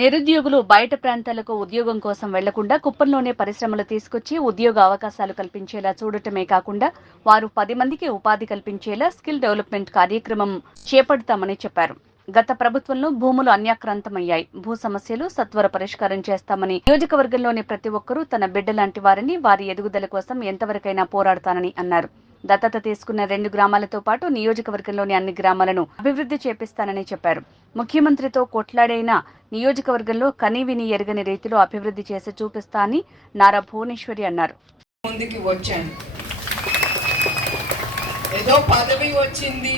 నిరుద్యోగులు బయట ప్రాంతాలకు ఉద్యోగం కోసం వెళ్లకుండా కుప్పంలోనే పరిశ్రమలు తీసుకొచ్చి ఉద్యోగ అవకాశాలు కల్పించేలా చూడటమే కాకుండా వారు 10 మందికి ఉపాధి కల్పించేలా స్కిల్ డెవలప్మెంట్ కార్యక్రమం చేపడతామని చెప్పారు. గత ప్రభుత్వంలో భూములు అన్యాక్రాంతమయ్యాయి. భూ సమస్యలు సత్వర పరిష్కారం చేస్తామని, నియోజకవర్గంలోని ప్రతి ఒక్కరూ తన బిడ్డలాంటి వారిని, వారి ఎదుగుదల కోసం ఎంతవరకైనా పోరాడతానని అన్నారు. దత్తత తీసుకున్న 2 గ్రామాలతో పాటు నియోజకవర్గంలోని అన్ని గ్రామాలను అభివృద్ధి చేపిస్తానని చెప్పారు. ముఖ్యమంత్రితో కొట్లాడైన నియోజకవర్గంలో కనీవిని ఎరగని రీతిలో అభివృద్ధి చేసి చూపిస్తా అని నారా భువనేశ్వరి అన్నారు. ముందుకి వచ్చాను, ఏదో పదవి వచ్చింది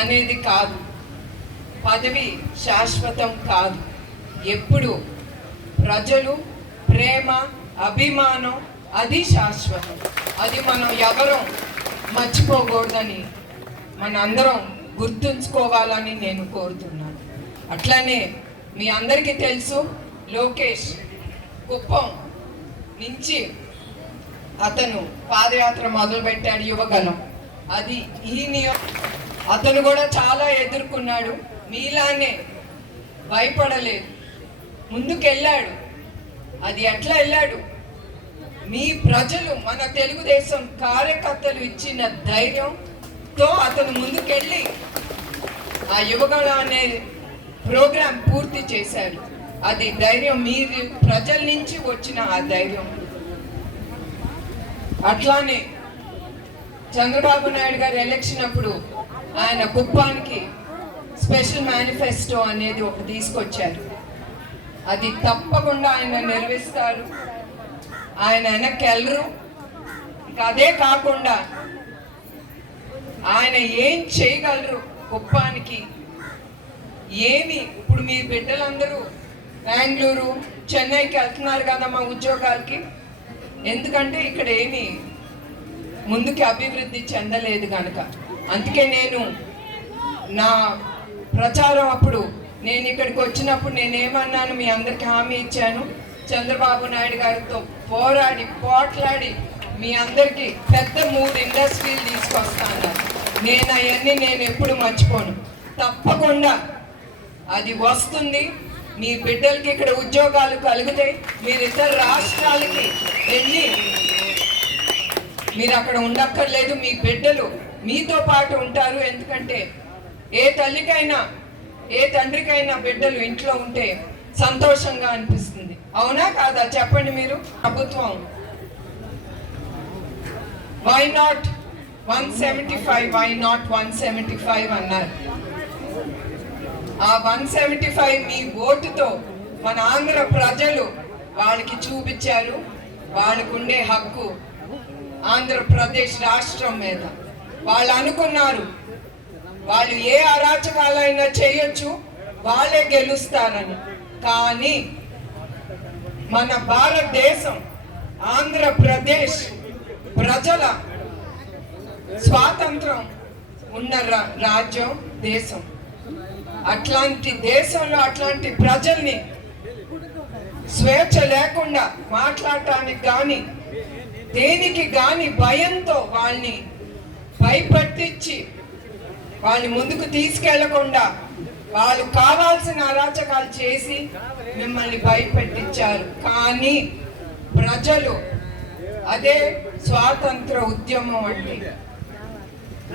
అనేది కాదు, పదవి శాశ్వతం కాదు. ఎప్పుడు ప్రజలు ప్రేమ అభిమానం అది శాశ్వతం. అది మనం ఎవరం మర్చిపోకూడదని మనందరం గుర్తుంచుకోవాలని నేను కోరుతున్నాను. అట్లనే మీ అందరికీ తెలుసు, లోకేష్ కుప్పం నుంచి అతను పాదయాత్ర మొదలుపెట్టాడు, యువగలం. అది అతను కూడా చాలా ఎదుర్కొన్నాడు, మీలానే భయపడలేదు, ముందుకెళ్ళాడు. అది ఎట్లా వెళ్ళాడు? మీ ప్రజలు, మన తెలుగుదేశం కార్యకర్తలు ఇచ్చిన ధైర్యంతో అతను ముందుకెళ్ళి ఆ యువగళ అనే ప్రోగ్రాం పూర్తి చేశాడు. అది ధైర్యం, మీరు ప్రజల నుంచి వచ్చిన ఆ ధైర్యం. అట్లానే చంద్రబాబు నాయుడు గారు ఎలక్షన్ అప్పుడు ఆయన కుప్పానికి స్పెషల్ మేనిఫెస్టో అనేది ఒక తీసుకొచ్చారు. అది తప్పకుండా ఆయన నెరవేరుస్తారు. ఆయన వెనక్కి వెళ్ళరు. ఇంకా అదే కాకుండా ఆయన ఏం చేయగలరు కుప్పానికి, ఏమి ఇప్పుడు మీ బిడ్డలందరూ బెంగళూరు చెన్నైకి వెళ్తున్నారు కదా మా ఉద్యోగాలకి. ఎందుకంటే ఇక్కడ ఏమి ముందుకి అభివృద్ధి చెందలేదు కనుక. అందుకే నేను నా ప్రచారం అప్పుడు నేను ఇక్కడికి వచ్చినప్పుడు నేనేమన్నాను, మీ అందరికి హామీ ఇచ్చాను, చంద్రబాబు నాయుడు గారితో పోట్లాడి మీ అందరికీ పెద్ద 3 ఇండస్ట్రీలు తీసుకొస్తాను. నేను ఎప్పుడు మర్చిపోను. తప్పకుండా అది వస్తుంది. మీ బిడ్డలకి ఇక్కడ ఉద్యోగాలు కలుగుతాయి. మీరు ఇతర రాష్ట్రాలకి వెళ్ళి మీరు అక్కడ ఉండక్కర్లేదు. మీ బిడ్డలు మీతో పాటు ఉంటారు. ఎందుకంటే ఏ తల్లికైనా ఏ తండ్రికైనా బిడ్డలు ఇంట్లో ఉంటే సంతోషంగా అనిపిస్తుంది. అవునా కాదా చెప్పండి మీరు? ప్రభుత్వం వై నాట్ 175 అన్నారు. ఆ 175 మీ ఓటుతో మన ఆంధ్ర ప్రజలు వాళ్ళకి చూపించారు. వాళ్ళకు ఉండే హక్కు ఆంధ్రప్రదేశ్ రాష్ట్రం మీద. వాళ్ళు అనుకున్నారు వాళ్ళు ఏ అరాచకాలైనా చేయొచ్చు, వాళ్ళే గెలుస్తారని. కానీ మన భారతదేశం, ఆంధ్రప్రదేశ్ ప్రజల స్వాతంత్రం ఉన్న రాజ్యం, దేశం. అట్లాంటి దేశంలో అట్లాంటి ప్రజల్ని స్వేచ్ఛ లేకుండా మాట్లాడటానికి కానీ దేనికి కానీ భయంతో వాళ్ళని భయపట్టించి వాళ్ళని ముందుకు తీసుకెళ్లకుండా వాళ్ళు కావాల్సిన అరాచకాలు చేసి మిమ్మల్ని భయపెట్టించారు. కానీ ప్రజలు అదే స్వాతంత్ర ఉద్యమం అంటే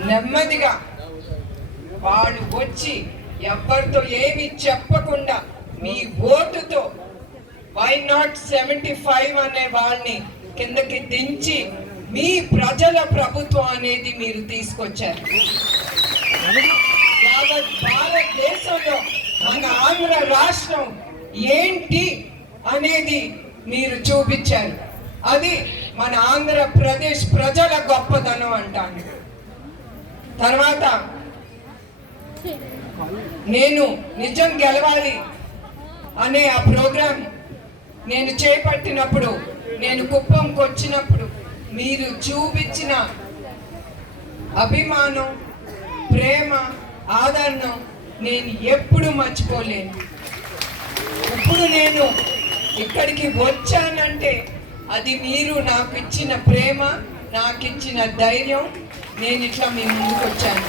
నెమ్మదిగా వాళ్ళు వచ్చి ఎవరితో ఏమి చెప్పకుండా మీ ఓటుతో వై నాట్ 75 అనే వాళ్ళని కిందకి దించి మీ ప్రజల ప్రభుత్వం అనేది మీరు తీసుకొచ్చారు. భారతదేశంలో మన ఆంధ్ర రాష్ట్రం ఏంటి అనేది మీరు చూపించారు. అది మన ఆంధ్రప్రదేశ్ ప్రజల గొప్పదనం అంటాను. తర్వాత నేను నిజం గెలవాలి అనే ఆ ప్రోగ్రాం నేను చేపట్టినప్పుడు, నేను కుప్పంకి వచ్చినప్పుడు మీరు చూపించిన అభిమానం, ప్రేమ, ఆదరణ నేను ఎప్పుడు మర్చిపోలేను. ఇప్పుడు నేను ఇక్కడికి వచ్చానంటే అది మీరు నాకు ఇచ్చిన ప్రేమ, నాకు ఇచ్చిన ధైర్యం. నేను ఇట్లా మీ ముందుకు వచ్చాను.